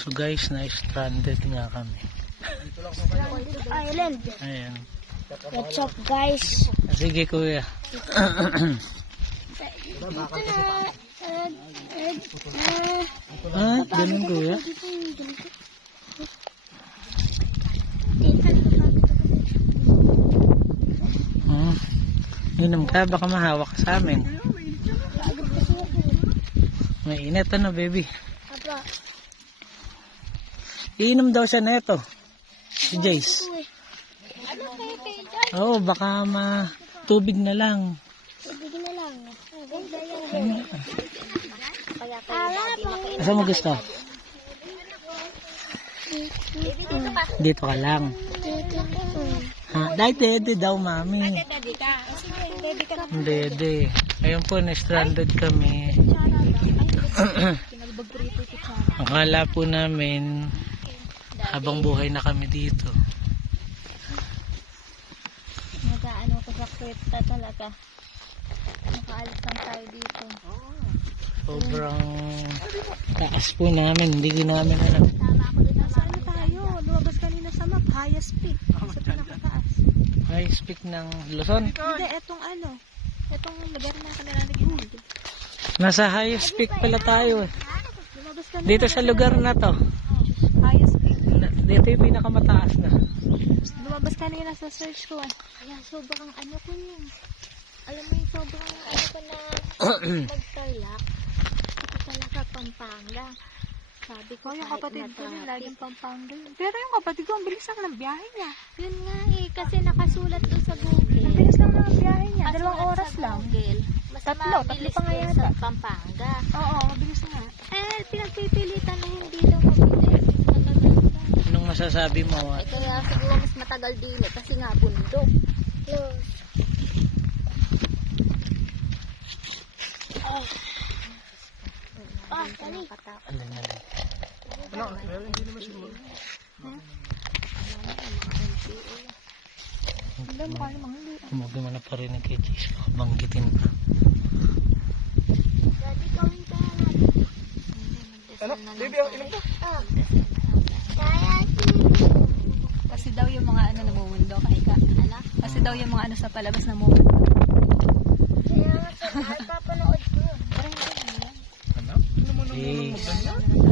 So guys, na-stranded nga kami. Stranded Island. Ayan. What's up guys? Sige kuya. Ganun kuya. Inom ka, baka mahawa ka sa amin. Mainit ano baby. Iinom daw siya na ito. Si Jace. Oo, baka tubig na lang. Tubig na lang. Asa mo gusto? Dito ka lang. Ha, dede daw mami. Dede. Ayun po, na-stranded kami. Akala po namin habang buhay na kami dito. Nag-ano ko sa kweta talaga. Nakaalis lang tayo dito. Sobrang taas po namin. Hindi ko namin alam. Nasa ano tayo? Lumabas kanina sa map. Highest peak. Sa pinakataas. Highest peak ng Luzon. Hindi, etong ano. Etong lugar na kanila nag-iulog. Nasa highest peak pala tayo eh. Lumabas kanina. Dito sa lugar na to. Highest peak. Dito yung pinakamataas na. Lumabas kanina sa search ko eh. Kaya sobrang ano ko yun. Alam mo yung sobrang ano ko na mag-tarlac. Ito talaga Pampanga. Sabi ko yung kapatid ko rin, laging Pampanga yun. Pero yung kapatid ko, ang bilis lang ng biyahe niya. Yun nga eh, kasi nakasulat doon sa Google. Ang bilis lang ng biyahe niya, Kasulat 2 oras sa lang. Google. Mas Tatlo mabilis pa nga din yata. sa Pampanga. Oo, mabilis nga. Pinagpipilitan na hindi daw mabilis. Matagal pa. Anong masasabi mo? Kaya siguro mas matagal din eh, kasi nga bundok. Kani. Alin. Hindi naman siguro. Hindi, mukha namang hindi. Huwag mo na parinig kay Jace. Banggitin ka. Dati gawin ka natin. Ano? Baby, inom ka? Kasi daw yung mga ano namumundo, kaika. Kasi daw yung mga ano sa palabas namumundo. Kaya nga sa papanood ko yun. Jace.